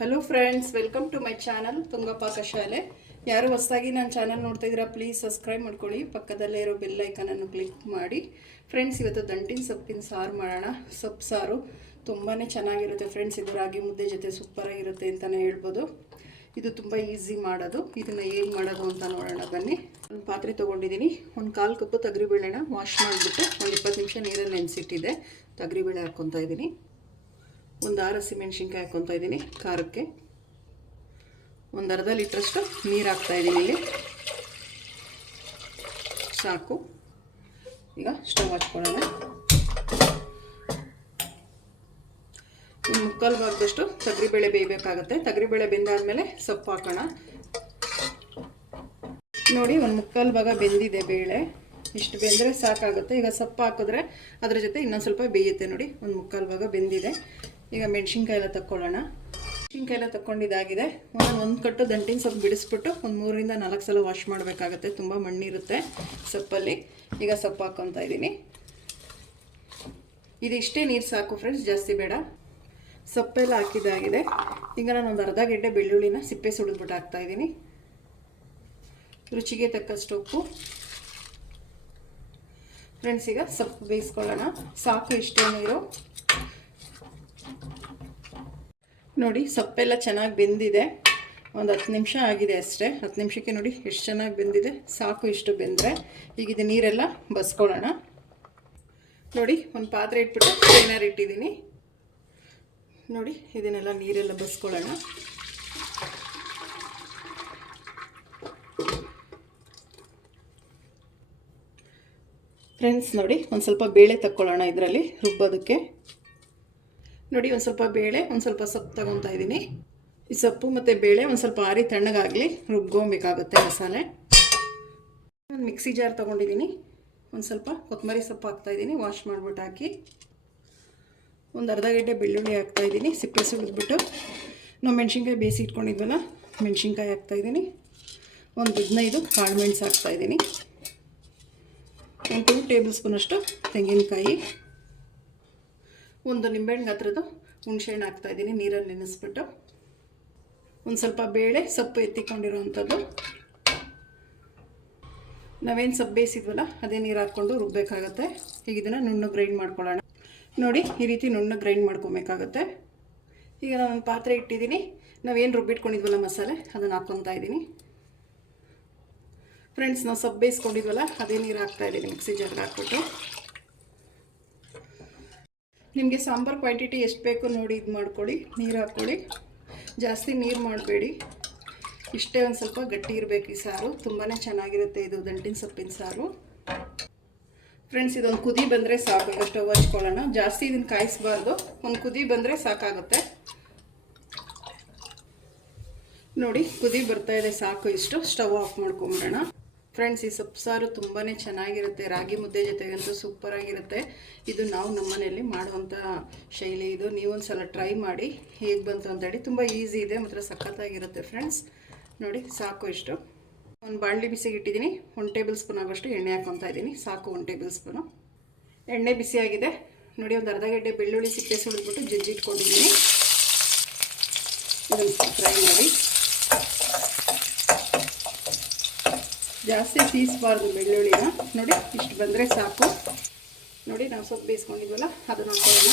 Hello friends welcome to my channel Tunga Pakashale ಯಾರು ಹೊಸದಾಗಿ ನನ್ನ ಚಾನಲ್ ನೋಡ್ತಾ ಇದ್ದೀರಾ ಪ್ಲೀಸ್ ಸಬ್ಸ್ಕ್ರೈಬ್ ಮಾಡ್ಕೊಳ್ಳಿ. ಪಕ್ಕದಲ್ಲೇ ಇರೋ ಬೆಲ್ ಐಕನನ್ನು ಕ್ಲಿಕ್ ಮಾಡಿ. ಫ್ರೆಂಡ್ಸ್ ಇವತ್ತು ದಂಟಿನ ಸೊಪ್ಪಿನ ಸಾರು ಮಾಡೋಣ. ಸೊಪ್ಪು ಸಾರು ತುಂಬಾ ಚೆನ್ನಾಗಿರುತ್ತೆ ಫ್ರೆಂಡ್ಸ್ ಇದು ರಾಗಿ ಮುದ್ದೆ ಜೊತೆ ಸೂಪರಾಗಿರುತ್ತೆ ಅಂತಲೇ ಹೇಳ್ಬೋದು. ಇದು ತುಂಬ ಈಸಿ ಮಾಡೋದು. ಇದನ್ನು ಹೇಗೆ ಮಾಡೋದು ಅಂತ ನೋಡೋಣ, ಬನ್ನಿ. ಒಂದು ಪಾತ್ರೆ ತೊಗೊಂಡಿದ್ದೀನಿ. ಒಂದು ಕಾಲು ಕಪ್ಪು ತೊಗರಿಬೇಳೆನ ವಾಶ್ ಮಾಡಿಬಿಟ್ಟು ಒಂದು ಇಪ್ಪತ್ತು ನಿಮಿಷ ನೀರಲ್ಲಿ ನೆನೆಸಿಟ್ಟಿದೆ. ತಗರಿಬೇಳೆ ಹಾಕ್ಕೊತಾ ಇದ್ದೀನಿ. ಒಂದು ಆರು ಹಸಿಮೆಣ್ಸಿನ್ಕಾಯಿ ಹಾಕ್ಕೊತಾ ಇದ್ದೀನಿ, ಖಾರಕ್ಕೆ. ಒಂದು ಅರ್ಧ ಲೀಟ್ರಷ್ಟು ನೀರು ಹಾಕ್ತಾ ಇದ್ದೀನಿ ಇಲ್ಲಿ. ಸಾಕು. ಈಗ ಸ್ಟವ್ ಹಚ್ಕೊಳ್ಳೋಣ. ಒಂದು ಮುಕ್ಕಾಲು ಭಾಗದಷ್ಟು ತೊಗರಿಬೇಳೆ ಬೇಯಬೇಕಾಗುತ್ತೆ. ತೊಗರಿಬೇಳೆ ಬೆಂದಾದ್ಮೇಲೆ ಸೊಪ್ಪು ಹಾಕೋಣ. ನೋಡಿ, ಒಂದು ಮುಕ್ಕಾಲು ಭಾಗ ಬೆಂದಿದೆ ಬೇಳೆ. ಇಷ್ಟು ಬೆಂದರೆ ಸಾಕಾಗುತ್ತೆ. ಈಗ ಸೊಪ್ಪು ಹಾಕಿದ್ರೆ ಅದ್ರ ಜೊತೆ ಇನ್ನೊಂದು ಸ್ವಲ್ಪ ಬೇಯುತ್ತೆ ನೋಡಿ. ಒಂದು ಮುಕ್ಕಾಲು ಭಾಗ ಬೆಂದಿದೆ. ಈಗ ಮೆಣಸಿನ್ಕಾಯಿ ಎಲ್ಲ ತಕ್ಕೊಳ್ಳೋಣ. ಮೆಣಸಿನ್ಕಾಯಿ ತಕ್ಕೊಂಡಿದ್ದಾಗಿದೆ. ಒಂದು ಕಟ್ಟು ದಂಟಿನ ಸೊಪ್ಪು ಬಿಡಿಸ್ಬಿಟ್ಟು ಒಂದು ಮೂರರಿಂದ ನಾಲ್ಕು ಸಲ ವಾಶ್ ಮಾಡಬೇಕಾಗತ್ತೆ. ತುಂಬ ಮಣ್ಣಿರುತ್ತೆ ಸೊಪ್ಪಲ್ಲಿ. ಈಗ ಸೊಪ್ಪು ಹಾಕ್ಕೊತಾ ಇದ್ದೀನಿ. ಇದಿಷ್ಟೇ ನೀರು ಸಾಕು ಫ್ರೆಂಡ್ಸ್ ಜಾಸ್ತಿ ಬೇಡ. ಸೊಪ್ಪೆಲ್ಲ ಹಾಕಿದ್ದಾಗಿದೆ. ಈಗ ನಾನು ಒಂದು ಅರ್ಧ ಗೆಡ್ಡೆ ಬೆಳ್ಳುಳ್ಳಿನ ಸಿಪ್ಪೆ ಸುಡಿದ್ಬಿಟ್ಟು ಹಾಕ್ತಾ ಇದ್ದೀನಿ. ರುಚಿಗೆ ತಕ್ಕಷ್ಟು ಉಪ್ಪು. ಫ್ರೆಂಡ್ಸ್ ಈಗ ಸೊಪ್ಪು ಬೇಯಿಸ್ಕೊಳ್ಳೋಣ. ಸಾಕು ಇಷ್ಟೇ ನೀರು. ನೋಡಿ, ಸೊಪ್ಪೆಲ್ಲ ಚೆನ್ನಾಗಿ ಬೆಂದಿದೆ. ಒಂದು ಹತ್ತು ನಿಮಿಷ ಆಗಿದೆ ಅಷ್ಟೇ. ಹತ್ತು ನಿಮಿಷಕ್ಕೆ ನೋಡಿ ಎಷ್ಟು ಚೆನ್ನಾಗಿ ಬೆಂದಿದೆ. ಸಾಕು ಇಷ್ಟು ಬೆಂದರೆ. ಈಗ ಇದು ನೀರೆಲ್ಲ ಬಸ್ಕೊಳ್ಳೋಣ. ನೋಡಿ, ಒಂದು ಪಾತ್ರೆ ಇಟ್ಬಿಟ್ಟು ಕ್ಲೀನರ್ ಇಟ್ಟಿದ್ದೀನಿ. ನೋಡಿ, ಇದನ್ನೆಲ್ಲ ನೀರೆಲ್ಲ ಬಸ್ಕೊಳ್ಳೋಣ. ಫ್ರೆಂಡ್ಸ್ ನೋಡಿ, ಒಂದು ಸ್ವಲ್ಪ ಬೇಳೆ ತಕ್ಕೊಳ್ಳೋಣ ಇದರಲ್ಲಿ ರುಬ್ಬೋದಕ್ಕೆ. ನೋಡಿ, ಒಂದು ಸ್ವಲ್ಪ ಬೇಳೆ, ಒಂದು ಸ್ವಲ್ಪ ಸೊಪ್ಪು ತಗೊತಾ ಇದ್ದೀನಿ. ಈ ಸೊಪ್ಪು ಮತ್ತು ಬೇಳೆ ಒಂದು ಸ್ವಲ್ಪ ಆರಿ ತಣ್ಣಗಾಗಲಿ ರುಬ್ಕೊಬೇಕಾಗುತ್ತೆ ಮಸಾಲೆ. ನಾನು ಮಿಕ್ಸಿ ಜಾರ್ ತೊಗೊಂಡಿದ್ದೀನಿ. ಒಂದು ಸ್ವಲ್ಪ ಕೊತ್ತಂಬರಿ ಸೊಪ್ಪು ಹಾಕ್ತಾಯಿದ್ದೀನಿ ವಾಶ್ ಮಾಡಿಬಿಟ್ಟು ಹಾಕಿ. ಒಂದು ಅರ್ಧ ಗಂಟೆ ಬೆಳ್ಳುಳ್ಳಿ ಹಾಕ್ತಾಯಿದ್ದೀನಿ ಸಿಪ್ಪೆ ಸುಳಿದ್ಬಿಟ್ಟು ನಾವು ಮೆಣಸಿನ್ಕಾಯಿ ಬೇಯಿಸಿ ಇಟ್ಕೊಂಡಿದ್ವಲ್ಲ, ಮೆಣಸಿನ್ಕಾಯಿ ಹಾಕ್ತಾಯಿದ್ದೀನಿ ಒಂದು ಹದಿನೈದು ಕಾಳು ಮೆಣಸು ಹಾಕ್ತಾಯಿದ್ದೀನಿ ಒಂದು ಟೂ ಟೇಬಲ್ ಸ್ಪೂನಷ್ಟು ತೆಂಗಿನಕಾಯಿ. ಒಂದು ನಿಂಬೆಹಣ್ಣು ಗಾತ್ರದ್ದು ಹುಣಸೆಹಣ್ಣು ಹಾಕ್ತಾಯಿದ್ದೀನಿ ನೀರನ್ನು ನೆನೆಸ್ಬಿಟ್ಟು. ಒಂದು ಸ್ವಲ್ಪ ಬೇಳೆ, ಸೊಪ್ಪು ಎತ್ತಿಕೊಂಡಿರೋವಂಥದ್ದು. ನಾವೇನು ಸೊಪ್ಪು ಬೇಯಿಸಿದ್ವಲ್ಲ, ಅದೇ ನೀರು ಹಾಕ್ಕೊಂಡು ರುಬ್ಬಬೇಕಾಗತ್ತೆ ಈಗ ಇದನ್ನು ನುಣ್ಣು ಗ್ರೈಂಡ್ ಮಾಡ್ಕೊಳ್ಳೋಣ. ನೋಡಿ, ಈ ರೀತಿ ನುಣ್ಣು ಗ್ರೈಂಡ್ ಮಾಡ್ಕೊಬೇಕಾಗತ್ತೆ. ಈಗ ನಾನು ಪಾತ್ರೆ ಇಟ್ಟಿದ್ದೀನಿ. ನಾವೇನು ರುಬ್ಬಿಟ್ಕೊಂಡಿದ್ವಲ್ಲ ಮಸಾಲೆ, ಅದನ್ನು ಹಾಕ್ಕೊತಾ ಇದ್ದೀನಿ. ಫ್ರೆಂಡ್ಸ್ ನಾವು ಸೊಪ್ಪು ಬೇಯಿಸ್ಕೊಂಡಿದ್ವಲ್ಲ, ಅದೇ ನೀರು ಹಾಕ್ತಾಯಿದ್ದೀನಿ ಮಿಕ್ಸಿ ಜಾರ್ಗೆ ಹಾಕ್ಬಿಟ್ಟು. ನಿಮಗೆ ಸಾಂಬಾರು ಕ್ವಾಂಟಿಟಿ ಎಷ್ಟು ಬೇಕು ನೋಡಿ ಇದು ಮಾಡ್ಕೊಳ್ಳಿ ನೀರು ಹಾಕ್ಕೊಳ್ಳಿ ಜಾಸ್ತಿ ನೀರು ಮಾಡಬೇಡಿ. ಇಷ್ಟೇ ಒಂದು ಸ್ವಲ್ಪ ಗಟ್ಟಿ ಇರಬೇಕು ಈ ಸಾರು. ತುಂಬಾ ಚೆನ್ನಾಗಿರುತ್ತೆ ಇದು ದಂಟಿನ ಸೊಪ್ಪಿನ ಸಾರು. ಫ್ರೆಂಡ್ಸ್ ಇದೊಂದು ಕುದಿ ಬಂದರೆ ಸಾಕು. ಸ್ಟವ್ ಹಚ್ಕೊಳ್ಳೋಣ. ಜಾಸ್ತಿ ಇದನ್ನು ಕಾಯಿಸ್ಬಾರ್ದು. ಒಂದು ಕುದಿ ಬಂದರೆ ಸಾಕಾಗುತ್ತೆ. ನೋಡಿ, ಕುದಿ ಬರ್ತಾ ಇದೆ ಸಾಕು ಇಷ್ಟು. Stove off ಮಾಡ್ಕೊಂಬಿಡೋಣ. ಫ್ರೆಂಡ್ಸ್ ಈ ಸೊಪ್ಪು ತುಂಬಾ ಚೆನ್ನಾಗಿರುತ್ತೆ. ರಾಗಿ ಮುದ್ದೆ ಜೊತೆಗಂತೂ ಸೂಪರಾಗಿರುತ್ತೆ ಇದು ನಾವು ನಮ್ಮನೆಯಲ್ಲಿ ಮಾಡುವಂಥ ಶೈಲಿ ಇದು. ನೀವೊಂದು ಸಲ ಟ್ರೈ ಮಾಡಿ ಹೇಗೆ ಬಂತು ಅಂತೇಳಿ ತುಂಬ ಈಸಿ ಇದೆ, ಮಾತ್ರ ಸಖತ್ತಾಗಿರುತ್ತೆ ಫ್ರೆಂಡ್ಸ್ ನೋಡಿ, ಸಾಕು ಇಷ್ಟು. ಒಂದು ಬಾಣಲಿ ಬಿಸಿಗೆ ಇಟ್ಟಿದ್ದೀನಿ ಒಂದು ಟೇಬಲ್ ಸ್ಪೂನ್ ಆಗೋಷ್ಟು ಎಣ್ಣೆ ಹಾಕ್ಕೊತಾ ಇದ್ದೀನಿ ಸಾಕು ಒಂದು ಟೇಬಲ್ ಸ್ಪೂನು ಎಣ್ಣೆ ಬಿಸಿಯಾಗಿದೆ ನೋಡಿ, ಒಂದು ಅರ್ಧ ಗಟ್ಟೆ ಬೆಳ್ಳುಳ್ಳಿ ಸಿಪ್ಪೆ ಸುಳಿದ್ಬಿಟ್ಟು ಜಜ್ಜಿ ಇಟ್ಕೊಂಡಿದ್ದೀನಿ ಇದನ್ನು ಫ್ರೈ ಮಾಡಿ. ಜಾಸ್ತಿ ಬೀಸಬಾರ್ದು ಬೆಳ್ಳುಳ್ಳಿನ. ನೋಡಿ, ಇಷ್ಟು ಬಂದರೆ ಸಾಕು. ನೋಡಿ, ನಾವು ಸೊಪ್ಪು ಬೇಯಿಸ್ಕೊಂಡಿದ್ವಲ್ಲ, ಅದನ್ನು ಹಾಕೋಣ.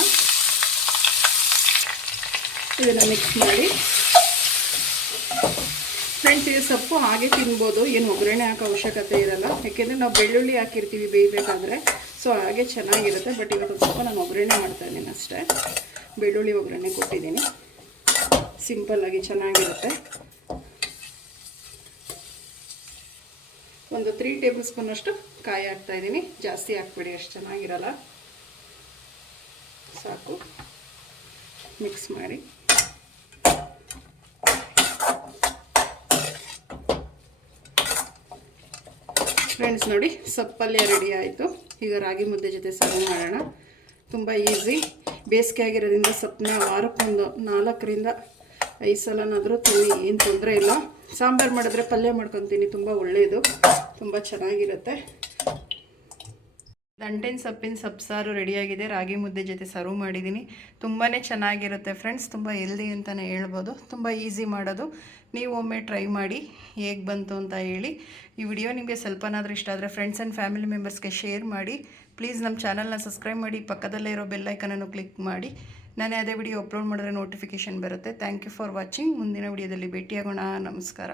ಇದನ್ನು ಮಿಕ್ಸ್ ಮಾಡಿ. ಫ್ರೆಂಡ್ಸ್ ಇದು ಸೊಪ್ಪು ಹಾಗೆ ತಿನ್ಬೋದು. ಏನು ಒಗ್ಗರಣೆ ಹಾಕೋ ಅವಶ್ಯಕತೆ ಇರಲ್ಲ. ಯಾಕೆಂದರೆ ನಾವು ಬೆಳ್ಳುಳ್ಳಿ ಹಾಕಿರ್ತೀವಿ ಬೇಯಬೇಕಾದ್ರೆ. ಸೊ ಹಾಗೆ ಚೆನ್ನಾಗಿರುತ್ತೆ. ಬಟ್ ಇವತ್ತು ಸ್ವಲ್ಪ ನಾನು ಒಗ್ಗರಣೆ ಮಾಡ್ತಾ ಇದ್ದೀನಿ ಅಷ್ಟೇ. ಬೆಳ್ಳುಳ್ಳಿ ಒಗ್ಗರಣೆ ಕೊಟ್ಟಿದ್ದೀನಿ. ಸಿಂಪಲ್ಲಾಗಿ ಚೆನ್ನಾಗಿರುತ್ತೆ. ಒಂದು ತ್ರೀ ಟೇಬಲ್ ಸ್ಪೂನಷ್ಟು ಕಾಯಿ ಹಾಕ್ತಾ ಇದ್ದೀನಿ. ಜಾಸ್ತಿ ಹಾಕ್ಬೇಡಿ, ಅಷ್ಟು ಚೆನ್ನಾಗಿರಲ್ಲ. ಸಾಕು. ಮಿಕ್ಸ್ ಮಾಡಿ. ಫ್ರೆಂಡ್ಸ್ ನೋಡಿ, ಸೊಪ್ಪಲ್ಲೇ ರೆಡಿ ಆಯಿತು. ಈಗ ರಾಗಿ ಮುದ್ದೆ ಜೊತೆ ಸರ್ವ್ ಮಾಡೋಣ. ತುಂಬ ಈಸಿ ಬೇಸಿಗೆ ಆಗಿರೋದ್ರಿಂದ ಸೊಪ್ಪನ್ನ ವಾರಕ್ಕೊಂದು ನಾಲ್ಕರಿಂದ ಐದು ಸಲನಾದರೂ ತಿನ್ನಿ, ಏನು ತೊಂದರೆ ಇಲ್ಲ. ಸಾಂಬಾರು ಮಾಡಿದ್ರೆ ಪಲ್ಯ ಮಾಡ್ಕೊತೀನಿ, ತುಂಬ ಒಳ್ಳೆಯದು ತುಂಬ ಚೆನ್ನಾಗಿರುತ್ತೆ. ದಂಟಿನ ಸೊಪ್ಪಿನ ಸಬ್ಸಾರು ರೆಡಿಯಾಗಿದೆ, ರಾಗಿ ಮುದ್ದೆ ಜೊತೆ ಸರ್ವ್ ಮಾಡಿದ್ದೀನಿ. ತುಂಬಾ ಚೆನ್ನಾಗಿರುತ್ತೆ ಫ್ರೆಂಡ್ಸ್ ತುಂಬ ಹೆಲ್ದಿ ಅಂತಲೇ ಹೇಳ್ಬೋದು. ತುಂಬ ಈಸಿ ಮಾಡೋದು. ನೀವು ಒಮ್ಮೆ ಟ್ರೈ ಮಾಡಿ, ಹೇಗೆ ಬಂತು ಅಂತ ಹೇಳಿ. ಈ ವಿಡಿಯೋ ನಿಮಗೆ ಸ್ವಲ್ಪನಾದರೂ ಇಷ್ಟ ಆದರೆ ಫ್ರೆಂಡ್ಸ್ ಆ್ಯಂಡ್ ಫ್ಯಾಮಿಲಿ ಮೆಂಬರ್ಸ್ಗೆ ಶೇರ್ ಮಾಡಿ. ಪ್ಲೀಸ್ ನಮ್ಮ ಚಾನಲ್ನ ಸಬ್ಸ್ಕ್ರೈಬ್ ಮಾಡಿ, ಪಕ್ಕದಲ್ಲೇ ಇರೋ ಬೆಲ್ಲೈಕನನ್ನು ಕ್ಲಿಕ್ ಮಾಡಿ. ನಾನೇ ಅದೇ ವಿಡಿಯೋ ಅಪ್ಲೋಡ್ ಮಾಡಿದ್ರೆ ನೋಟಿಫಿಕೇಷನ್ ಬರುತ್ತೆ. ಥ್ಯಾಂಕ್ ಯು ಫಾರ್ ವಾಚಿಂಗ್ ಮುಂದಿನ ವಿಡಿಯೋದಲ್ಲಿ ಭೇಟಿಯಾಗೋಣ. ನಮಸ್ಕಾರ.